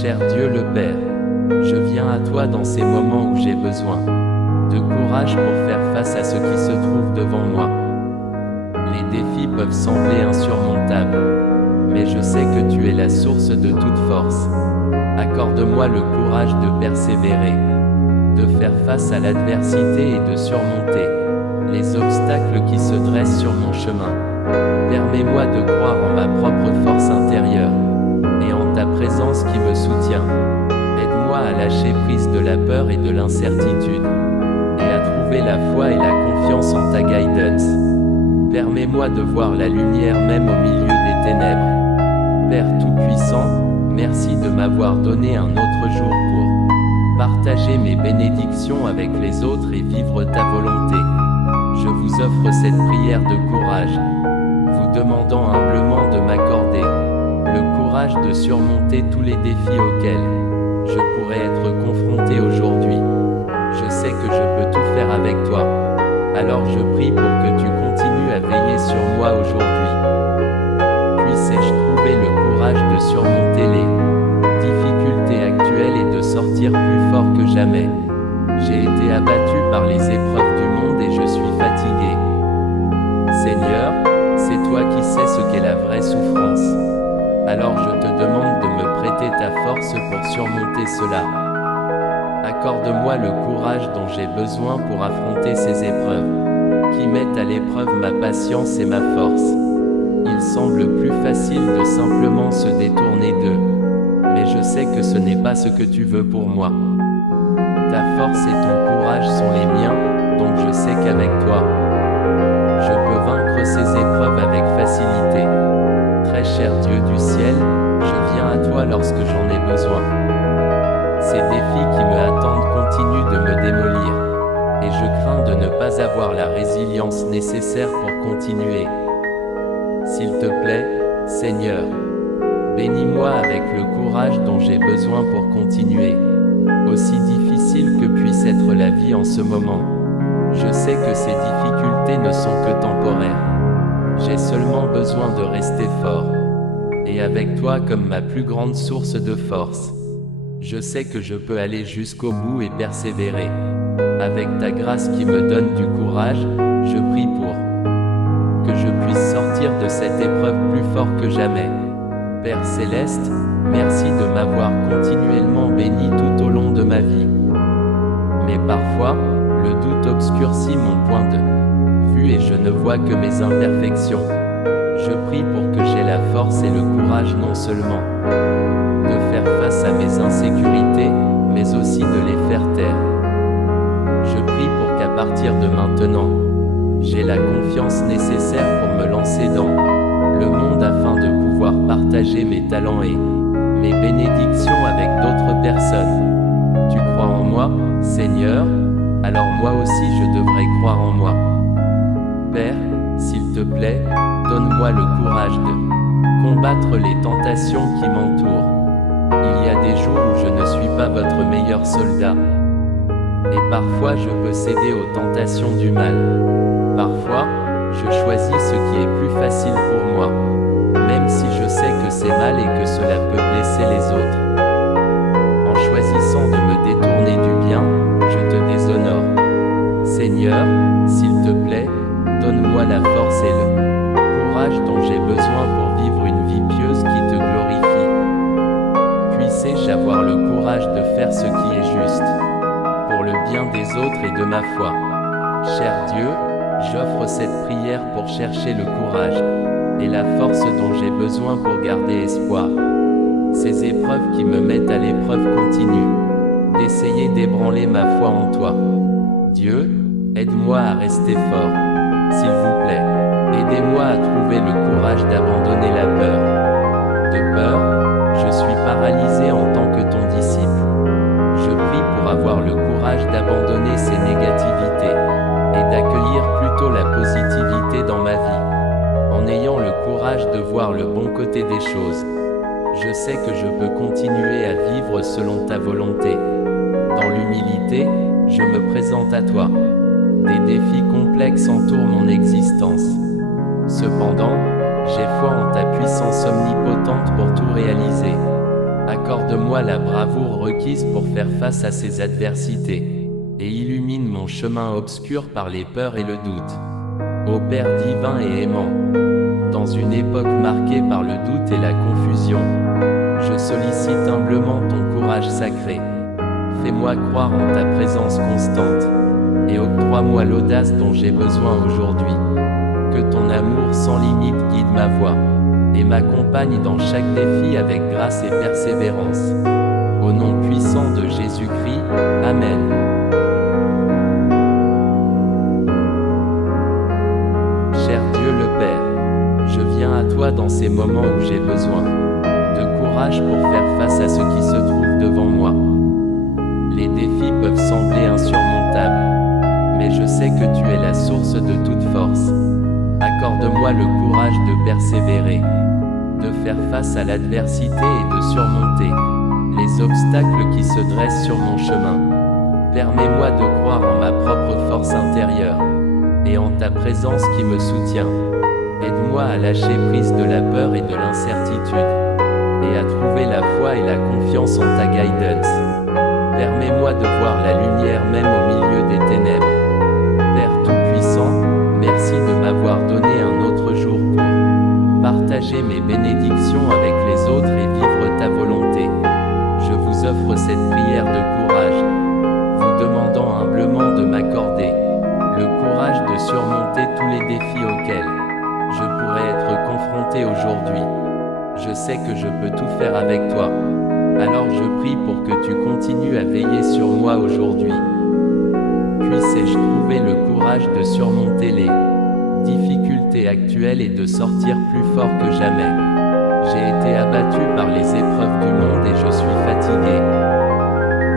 Cher Dieu le Père, je viens à toi dans ces moments où j'ai besoin de courage pour faire face à ce qui se trouve devant moi. Les défis peuvent sembler insurmontables, mais je sais que tu es la source de toute force. Accorde-moi le courage de persévérer, de faire face à l'adversité et de surmonter les obstacles qui se dressent sur mon chemin. Permets-moi de croire en ma propre force intérieure et en ta présence qui me soutient. Aide-moi à lâcher prise de la peur et de l'incertitude, et à trouver la foi et la confiance en ta guidance. Permets-moi de voir la lumière même au milieu des ténèbres. Père Tout-Puissant, merci de m'avoir donné un autre jour pour partager mes bénédictions avec les autres et vivre ta volonté. Je vous offre cette prière de courage, vous demandant humblement de m'accorder le courage de surmonter tous les défis auxquels je pourrais être confronté aujourd'hui. Je sais que je peux tout faire avec toi, alors je prie pour que tu continues à veiller sur moi aujourd'hui. Puissais-je trouver le courage de surmonter les difficultés actuelles et de sortir plus fort que jamais. J'ai été abattu par les épreuves du monde et je suis fatigué. Seigneur, c'est toi qui sais ce qu'est la vraie souffrance. Alors je te demande de me prêter ta force pour surmonter cela. Accorde-moi le courage dont j'ai besoin pour affronter ces épreuves, qui mettent à l'épreuve ma patience et ma force. Il semble plus facile de simplement se détourner d'eux, mais je sais que ce n'est pas ce que tu veux pour moi. Ta force et ton courage sont les miens, donc je sais qu'avec toi, je peux vaincre ces épreuves avec facilité. Très cher Dieu du ciel, je viens à toi lorsque j'en ai besoin. Ces défis qui me attendent continuent de me démolir, et je crains de ne pas avoir la résilience nécessaire pour continuer. S'il te plaît, Seigneur, bénis-moi avec le courage dont j'ai besoin pour continuer, aussi difficile que puisse être la vie en ce moment. Je sais que ces difficultés ne sont que temporaires. J'ai seulement besoin de rester fort, et avec toi comme ma plus grande source de force. Je sais que je peux aller jusqu'au bout et persévérer. Avec ta grâce qui me donne du courage, je prie pour que je puisse sortir de cette épreuve plus fort que jamais. Père Céleste, merci de m'avoir continuellement béni tout au long de ma vie. Mais parfois, le doute obscurcit mon point de vue et je ne vois que mes imperfections. Je prie pour que j'aie la force et le courage non seulement de faire face à mes insécurités, mais aussi de les faire taire. Je prie pour qu'à partir de maintenant, j'ai la confiance nécessaire pour me lancer dans le monde afin de pouvoir partager mes talents et mes bénédictions avec d'autres personnes. Tu crois en moi, Seigneur? Alors moi aussi je devrais croire en moi. Père, s'il te plaît, donne-moi le courage de combattre les tentations qui m'entourent. Il y a des jours où je ne suis pas votre meilleur soldat. Et parfois je peux céder aux tentations du mal. Parfois, je choisis ce qui est plus facile pour moi, même si je sais que c'est mal et que cela peut blesser les autres. En choisissant de me détourner du bien, je te déshonore. Seigneur, s'il te plaît, donne-moi la force et le courage dont j'ai besoin pour vivre une vie pieuse qui te glorifie. Puissais-je avoir le courage de faire ce qui est juste, pour le bien des autres et de ma foi. Cher Dieu, j'offre cette prière pour chercher le courage et la force dont j'ai besoin pour garder espoir. Ces épreuves qui me mettent à l'épreuve continuent d'essayer d'ébranler ma foi en toi. Dieu, aide-moi à rester fort, s'il vous plaît. Aidez-moi à trouver le courage d'abandonner la peur. De peur, je suis paralysé en tant que ton disciple. Je prie pour avoir le courage d'abandonner ces négativités et d'accueillir plutôt la positivité dans ma vie, en ayant le courage de voir le bon côté des choses. Je sais que je peux continuer à vivre selon ta volonté. Dans l'humilité, je me présente à toi. Des défis complexes entourent mon existence. Cependant, j'ai foi en ta puissance omnipotente pour tout réaliser. Accorde-moi la bravoure requise pour faire face à ces adversités, et illumine mon chemin obscur par les peurs et le doute. Ô Père divin et aimant, dans une époque marquée par le doute et la confusion, je sollicite humblement ton courage sacré. Fais-moi croire en ta présence constante, et octroie-moi l'audace dont j'ai besoin aujourd'hui. Que ton amour sans limite guide ma voie, et m'accompagne dans chaque défi avec grâce et persévérance. Au nom puissant de Jésus-Christ, Amen. Cher Dieu le Père, je viens à toi dans ces moments où j'ai besoin de courage pour faire face à ce qui se trouve devant moi. Les défis peuvent sembler insurmontables, mais je sais que tu es la source de toute force. Accorde-moi le courage de persévérer, de faire face à l'adversité et de surmonter les obstacles qui se dressent sur mon chemin. Permets-moi de croire en ma propre force intérieure et en ta présence qui me soutient. Aide-moi à lâcher prise de la peur et de l'incertitude, et à trouver la foi et la confiance en ta guidance. Permets-moi de voir la lumière même au milieu des ténèbres. Père Tout-Puissant, merci de m'avoir donné un autre jour pour partager mes bénédictions avec les autres et vivre ta volonté. Je vous offre cette prière de courage, vous demandant humblement de m'accorder le courage de surmonter tous les défis auxquels je pourrais être confronté aujourd'hui. Je sais que je peux tout faire avec toi, alors je prie pour que tu continues à veiller sur moi aujourd'hui. Puisse-je trouver le courage de surmonter les difficultés actuelles et de sortir plus fort que jamais. J'ai été abattu par les épreuves du monde et je suis fatigué.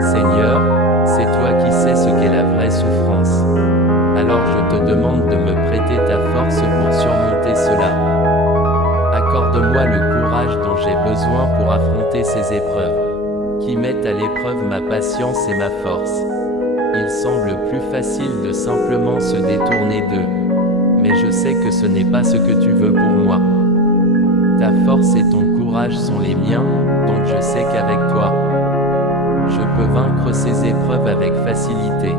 Seigneur, c'est toi qui sais ce qu'est la vraie souffrance. Alors je te demande de me prêter ta force pour surmonter cela. Accorde-moi le courage dont j'ai besoin pour affronter ces épreuves, qui mettent à l'épreuve ma patience et ma force. Il semble plus facile de simplement se détourner d'eux, mais je sais que ce n'est pas ce que tu veux pour moi. Ta force et ton courage sont les miens, donc je sais qu'avec toi, je peux vaincre ces épreuves avec facilité.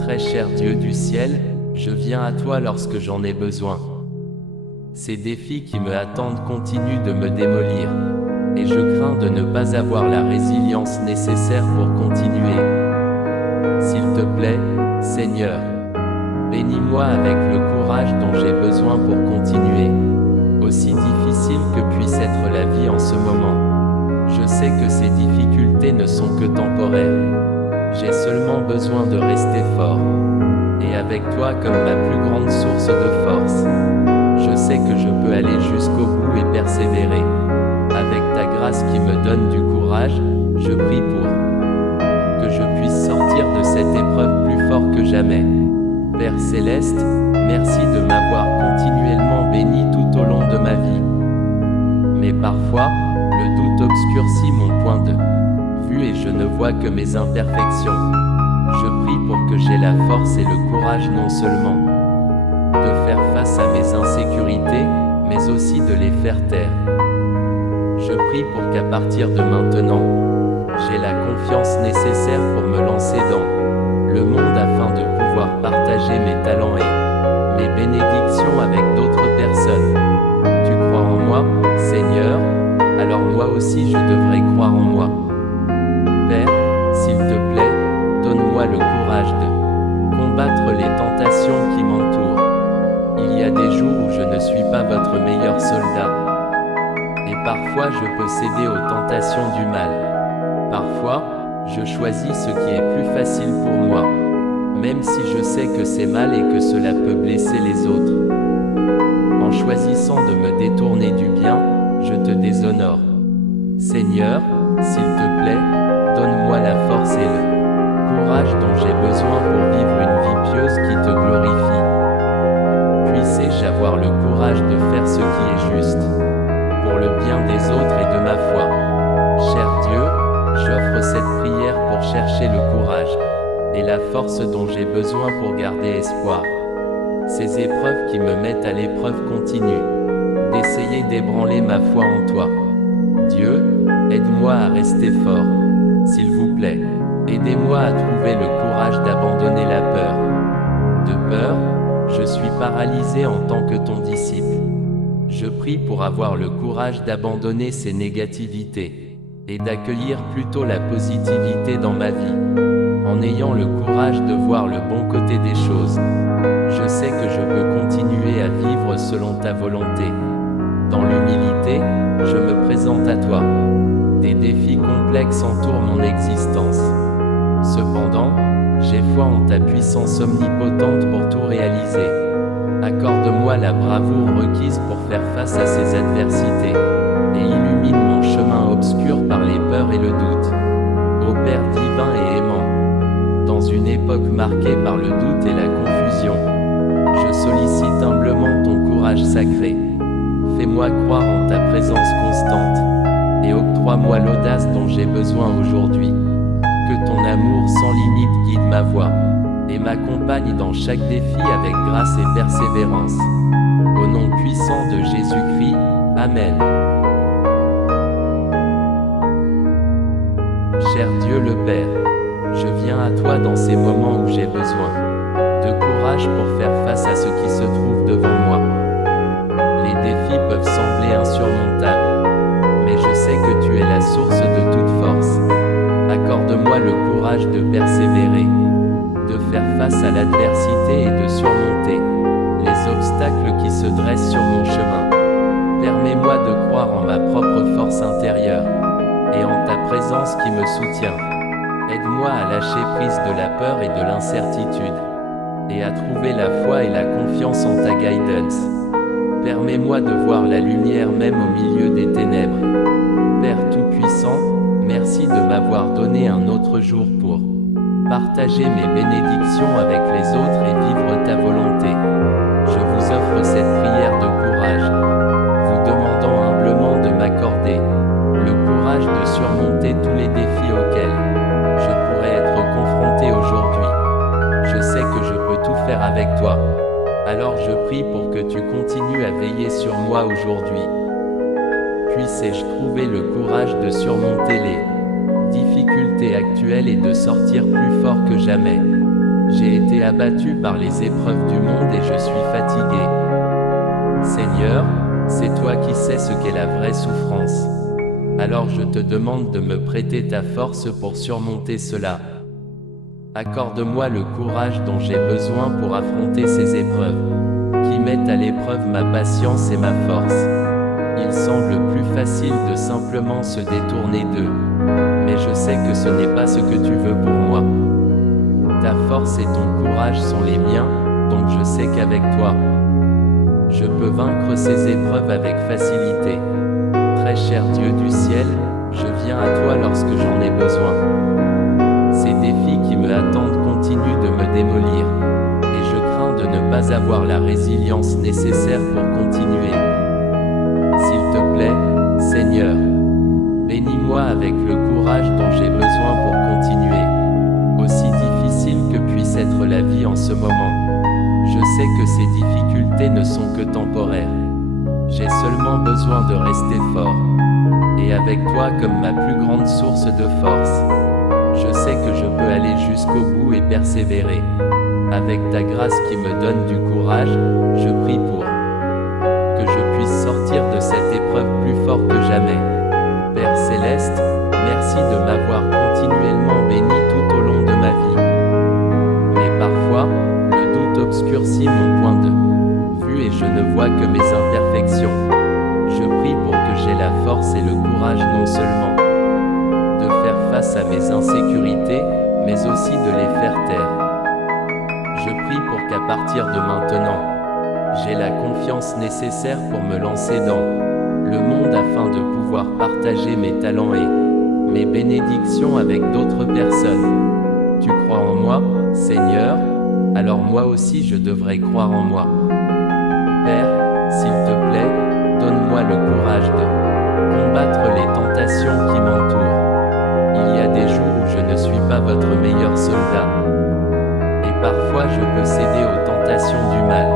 Très cher Dieu du ciel, je viens à toi lorsque j'en ai besoin. Ces défis qui me attendent continuent de me démolir, et je crains de ne pas avoir la résilience nécessaire pour continuer. S'il te plaît, Seigneur, bénis-moi avec le courage dont j'ai besoin pour continuer. Aussi difficile que puisse être la vie en ce moment, je sais que ces difficultés ne sont que temporaires. J'ai seulement besoin de rester fort, et avec toi comme ma plus grande source de force. Je sais que je peux aller jusqu'au bout et persévérer. Avec ta grâce qui me donne du courage, je prie pour que je puisse sortir de cette épreuve plus fort que jamais. Père Céleste, merci de m'avoir continuellement béni tout au long de ma vie. Mais parfois, le doute obscurcit mon point de vue et je ne vois que mes imperfections. Je prie pour que j'aie la force et le courage non seulement de faire face à mes insécurités, mais aussi de les faire taire. Je prie pour qu'à partir de maintenant, j'ai la confiance nécessaire pour me lancer dans le monde afin de pouvoir partager mes talents et mes bénédictions avec d'autres personnes. Tu crois en moi, Seigneur, alors moi aussi je devrais croire en moi. Père, s'il te plaît, donne-moi le courage de combattre les tentations qui m'entourent. Il y a des jours où je ne suis pas votre meilleur soldat. Et parfois je peux céder aux tentations du mal. Parfois, je choisis ce qui est plus facile pour moi, même si je sais que c'est mal et que cela peut blesser les autres. En choisissant de me détourner du bien, je te déshonore. Seigneur, s'il te plaît, donne-moi la force et le courage dont j'ai besoin pour vivre une vie pieuse qui te glorifie. Puisse-je avoir le courage de faire ce qui est juste, pour le bien des autres et de ma foi. Cher Dieu, j'offre cette prière pour chercher le courage et la force dont j'ai besoin pour garder espoir. Ces épreuves qui me mettent à l'épreuve continuent d'essayer d'ébranler ma foi en toi. Dieu, Aide-moi à rester fort, s'il vous plaît. Aidez-moi à trouver le courage d'abandonner la peur. De peur, je suis paralysé en tant que ton disciple. Je prie pour avoir le courage d'abandonner ces négativités et d'accueillir plutôt la positivité dans ma vie, en ayant le courage de voir le bon côté des choses. Je sais que je peux continuer à vivre selon ta volonté. Dans l'humilité, je me présente à toi. Des défis complexes entourent mon existence. Cependant, j'ai foi en ta puissance omnipotente pour tout réaliser. Accorde-moi la bravoure requise pour faire face à ces adversités, et illumine mon chemin obscur par les peurs et le doute. Ô Père divin et aimant, dans une époque marquée par le doute et la confusion, je sollicite humblement ton courage sacré. Fais-moi croire en ta présence constante, et octroie-moi l'audace dont j'ai besoin aujourd'hui. Que ton amour sans limite guide ma voie, et m'accompagne dans chaque défi avec grâce et persévérance. Au nom puissant de Jésus-Christ, Amen. Cher Dieu le Père, je viens à toi dans ces moments où j'ai besoin de courage pour faire face à ce qui se trouve devant moi. Les défis peuvent sembler insurmontables, mais je sais que tu es la source de toute force. Accorde-moi le courage de persévérer, de faire face à l'adversité et de surmonter les obstacles qui se dressent sur mon chemin. Permets-moi de croire en ma propre force intérieure et en ta présence qui me soutient. Aide-moi à lâcher prise de la peur et de l'incertitude, et à trouver la foi et la confiance en ta guidance. Permets-moi de voir la lumière même au milieu des ténèbres. Père Tout-Puissant, merci de m'avoir donné un autre jour pour partager mes bénédictions avec les autres et vivre ta volonté. Je vous offre cette prière de courage, vous demandant humblement de m'accorder le courage de surmonter tous les défis auxquels je pourrais être confronté aujourd'hui. Je sais que je peux tout faire avec toi. Alors je prie pour que tu continues à veiller sur moi aujourd'hui. Puisse-je trouver le courage de surmonter les difficultés actuelles et de sortir plus fort que jamais. J'ai été abattu par les épreuves du monde et je suis fatigué. Seigneur, c'est toi qui sais ce qu'est la vraie souffrance. Alors je te demande de me prêter ta force pour surmonter cela. Accorde-moi le courage dont j'ai besoin pour affronter ces épreuves, qui mettent à l'épreuve ma patience et ma force. Il semble plus facile de simplement se détourner d'eux, mais je sais que ce n'est pas ce que tu veux pour moi. Ta force et ton courage sont les miens, donc je sais qu'avec toi, je peux vaincre ces épreuves avec facilité. Très cher Dieu du ciel, je viens à toi lorsque j'en ai besoin. Ces défis qui me attendent continuent de me démolir, et je crains de ne pas avoir la résilience nécessaire pour continuer. S'il te plaît, Seigneur, bénis-moi avec le courage dont j'ai besoin pour continuer, aussi difficile que puisse être la vie en ce moment. Je sais que ces difficultés ne sont que temporaires. J'ai seulement besoin de rester fort, et avec toi comme ma plus grande source de force. Je sais que je peux aller jusqu'au bout et persévérer. Avec ta grâce qui me donne du courage, je prie pour que je puisse sortir de cette épreuve plus fort que jamais. Père Céleste, merci de m'avoir continuellement béni tout au long de ma vie. Mais parfois, le doute obscurcit mon point de vue et je ne vois que mes imperfections. Je prie pour que j'aie la force et le courage non seulement de faire face à mes insécurités, mais aussi de les faire taire. Je prie pour qu'à partir de maintenant, j'ai la confiance nécessaire pour me lancer dans le monde afin de pouvoir partager mes talents et mes bénédictions avec d'autres personnes. Tu crois en moi, Seigneur? Alors moi aussi je devrais croire en moi. Père, s'il te plaît, donne-moi le courage de combattre les tentations qui m'entourent. Il y a des jours où je ne suis pas votre meilleur soldat. Et parfois je peux céder aux tentations du mal.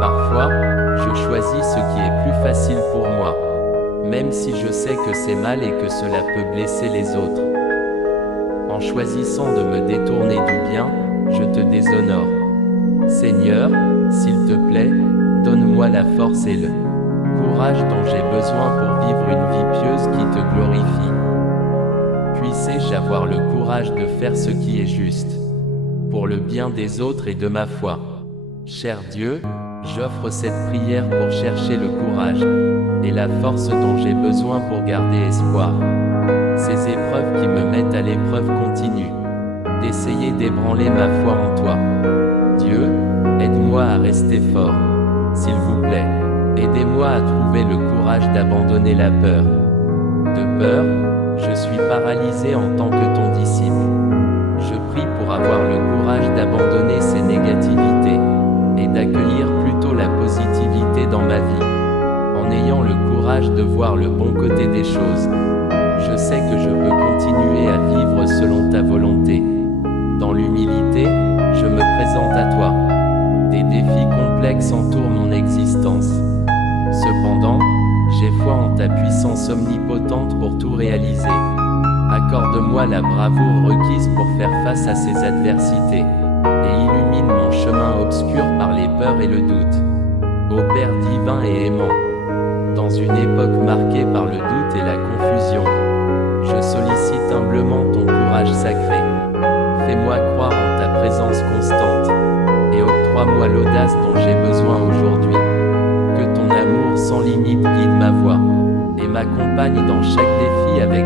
Parfois, je choisis ce qui est plus facile pour moi. même si je sais que c'est mal et que cela peut blesser les autres. En choisissant de me détourner du bien, je te déshonore. Seigneur, s'il te plaît, donne-moi la force et le courage dont j'ai besoin pour vivre une vie pieuse qui te glorifie. Puissé-je avoir le courage de faire ce qui est juste, pour le bien des autres et de ma foi. Cher Dieu, j'offre cette prière pour chercher le courage et la force dont j'ai besoin pour garder espoir. Ces épreuves qui me mettent à l'épreuve continuent d'essayer d'ébranler ma foi en toi. Dieu, aide-moi à rester fort, s'il vous plaît. Aidez-moi à trouver le courage d'abandonner la peur. De peur, je suis paralysé en tant que ton disciple. Je prie pour avoir le courage d'abandonner ces négativités et d'accueillir plutôt la positivité dans ma vie, en ayant le courage de voir le bon côté des choses. Je sais que je peux continuer à vivre selon ta volonté. Dans l'humilité, je me présente à toi. Des défis complexes entourent mon existence. Cependant, j'ai foi en ta puissance omnipotente pour tout réaliser. Accorde-moi la bravoure requise pour faire face à ces adversités, et illumine mon chemin obscur par les peurs et le doute. Ô Père divin et aimant, dans une époque marquée par le doute et la confusion, je sollicite humblement ton courage sacré. Fais-moi croire en ta présence constante, et octroie-moi l'audace dont j'ai besoin aujourd'hui. Que ton amour sans limite guide ma voie, et m'accompagne dans chaque défi avec